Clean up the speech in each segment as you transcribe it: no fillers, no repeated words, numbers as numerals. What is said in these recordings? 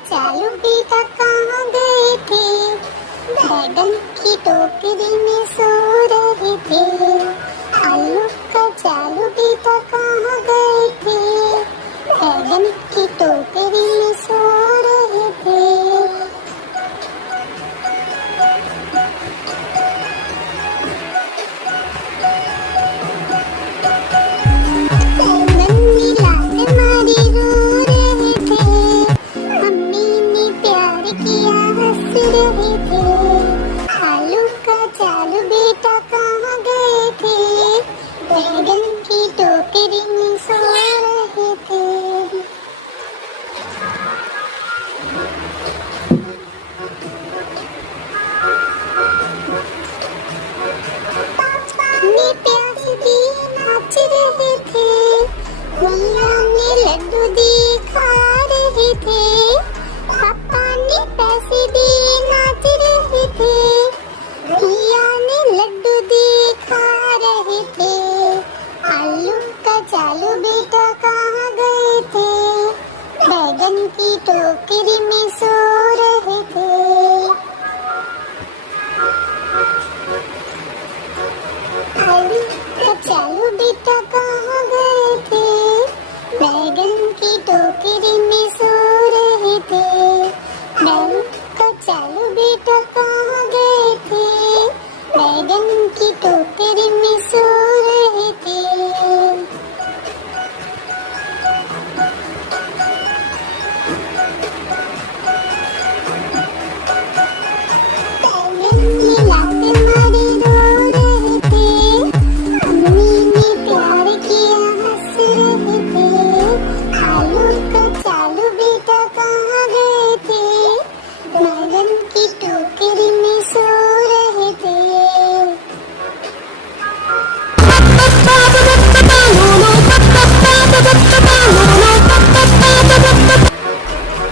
चालू बेटा कहाँ गए थे? बैगन की टोकरी में सो रहे थे। आलू का चालू बेटा कहाँ गए थे? बैगन की टोकरी में सो रहे थे। बैगन ने लात मारी रो रहे थे। मम्मी ने प्यार किया हंस रहे थे। आलू का चालू बेटा कहाँ गए थे? बैगन की टोकरी में सो रहे थे। ने प्यास दी नाच रहे थे। भैया ने लड्डू दी खा रहे थे। पापा ने पैसे दिए नाच रहे थे। भैया ने लड्डू दिए खा रहे थे। आलू का चालू बेटा कहाँ गए थे? बैगन की टोकरी में सो रहे थे। आलू का चालू बेटा कहाँ गए थे? बैगन की टोकरी में सो रहे थे। आलू का चालू बेटा कहाँ गए थे? बैगन की टोकरी में सो रहे थे। बैगन ने लात मारी रो रहे थे। मम्मी ने प्यार किया हंस रहे थे। आलू का चालू बेटा कहाँ गए थे? बैगन की टोकरी में सो रहे थे।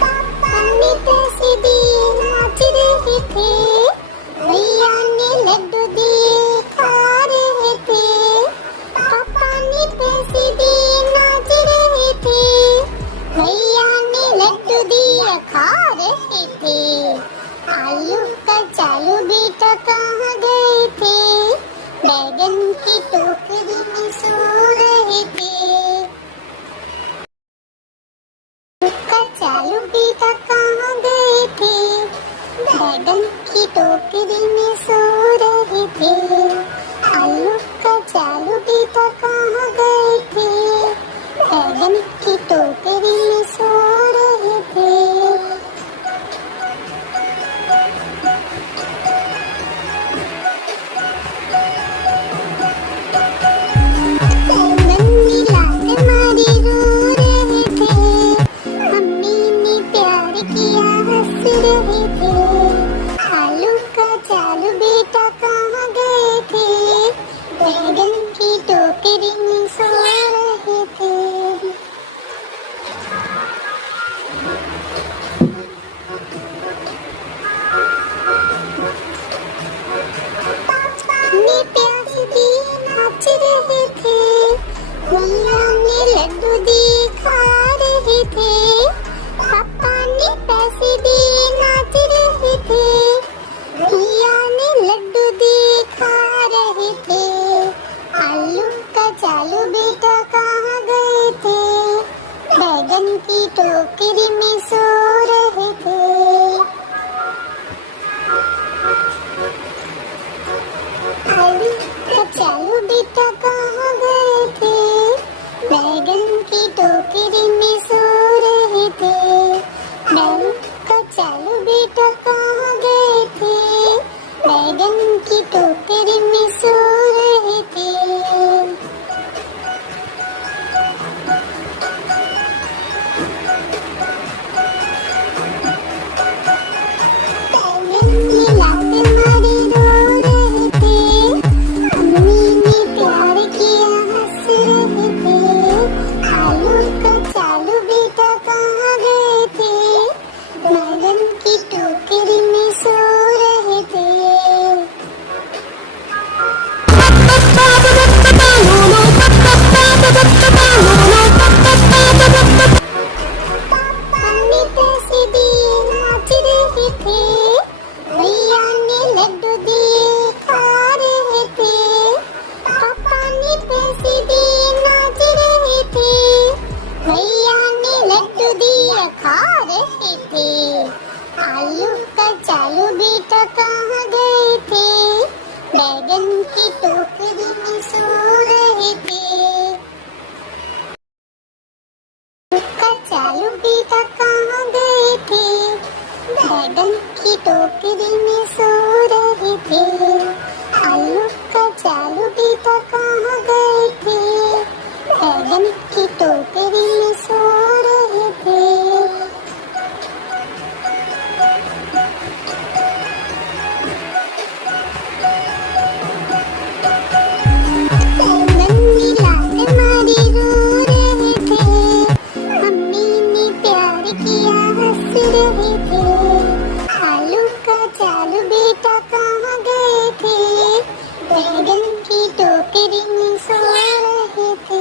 पापा ने पैसे दिए नाच रहे थे। भैया ने लड्डू दिए खा रहे थे। पापा ने पैसे दिए नाच रहे थे। भैया ने लड्डू दिए खा रहे थे। आलू का चालू बेटा कहाँ गए थे? बैगन की टोकरी में सो रहे थे। का चालू बेटा कहाँ गए थे? बैगन की टोकरी में सो रहे थे। आलू का चालू बेटा कहाँ गए थे? बैगन की टोकरी में सो रहे थे। बैगन ने लात मारी रो रहे थे। मम्मी ने प्यार किया हंस रहे थे। आलू का चालू बेटा कहाँ गए थे? बैगन की टोकरी में सो रहे थे। खा रहे थे। आलू कचालू बेटा कहाँ गए थे? बैगन की टोकरी में सो रहे थे। कचालू बेटा कहाँ गए थे? बैगन की टोकरी में सो रहे थे। आलू कचालू बेटा कहाँ गए थे? बैगन की टोकरी में सो रहे थे। बैगन मिलाते मारी रो रहे थे। मम्मी ने प्यार किया हंस रहे थे। आलू कचालू बेटा कहाँ गए थे? बैगन की टोकरी में सो रहे थे।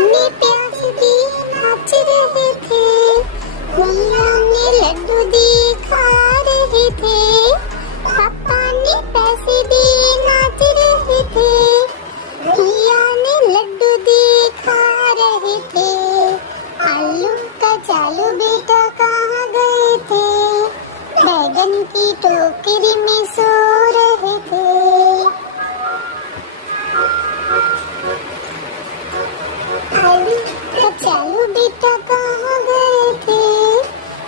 ने प्यास दिए नाच रहे थे। भैया ने लड्डू दिए खा रहे थे। पापा ने पैसे दिए नाच रहे थे। भैया ने लड्डू दिए खा रहे थे। आलू कचालू बेटा कहाँ गए थे? बैगन की टोकरी में सो रहे थे। आलू कचालू बेटा कहाँ गए थे?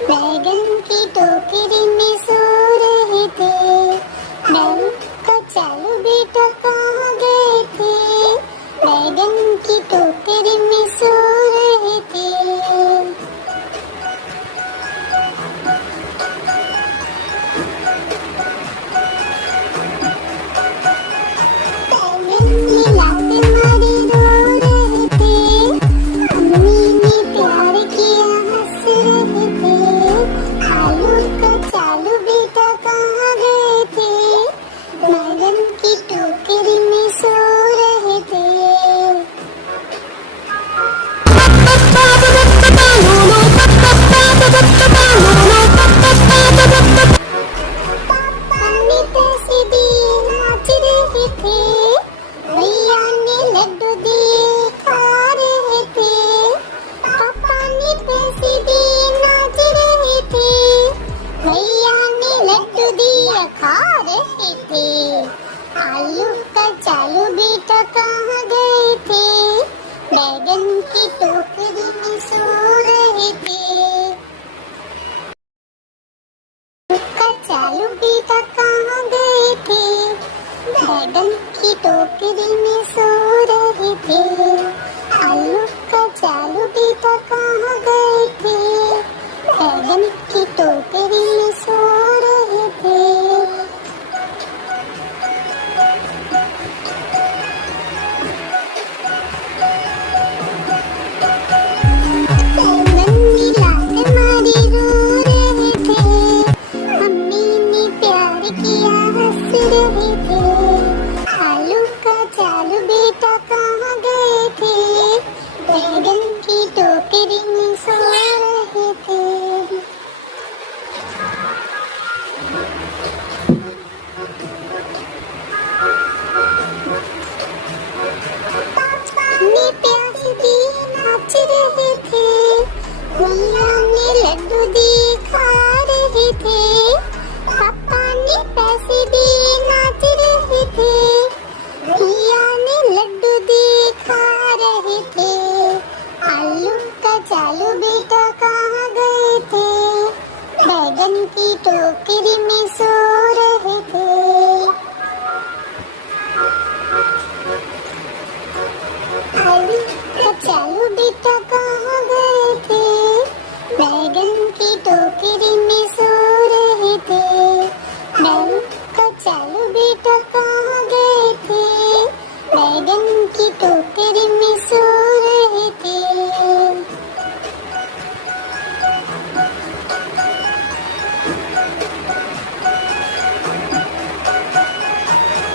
बैगन की टोकरी में सो रहे थे। आलू कचालू बेटा कहाँ गए थे? बैगन की टोकरी में सो रहे थे। बैगन मिलाते मारे रो रहे थे। मम्मी ने प्यार किया हंस रहे थे। आलू कचालू बेटा कहाँ गए थे? बैगन की टोकरी में सो रहे थे। पापा ने पैसे दिए नाच रहे थे। भैया ने लड्डू दिए खा रहे थे। पापा ने पैसे दिए नाच रहे थे। भैया ने लड्डू दिए खा रहे थे। आलू कचालू बेटा कहाँ गए थे? बैगन की टोकरी में सो रहे थे। कचालू बेटा कहाँ गए थे? बैगन की टोकरी में सो रहे थे। आलू कचालू बेटा कहाँ गए थे? बैगन की टोकरी में सो रहे थे। बैगन मिलाते मारी रो रहे थे। मम्मी ने प्यार किया हंस रहे थे। आलू कचालू बेटा कहाँ गए थे? बैगन की टोकरी में सो रहे थे। ने प्यास दिए नाच रहे थे। भैया ने लड्डू दिए खा रहे थे। पापा ने पैसे दिए नाच रहे थे। भैया ने लड्डू दिए खा रहे थे। आलू कचालू बेटा कहाँ गए थे? बैगन की टोकरी में सो रहे थे। आलू कचालू बेटा कहाँ गए थे? बैगन की टोकरी में सो रहे थे। आलू कचालू बेटा कहाँ गए थे? बैगन की टोकरी में सो रहे थे।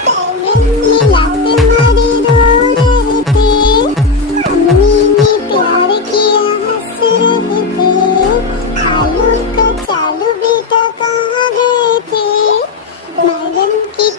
बैगन मिलाते मारे रो रहे थे। मम्मी ने प्यार किया हंस रहे थे। आलू कचालू बेटा कहाँ गए थे? बैगन की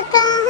कहाँ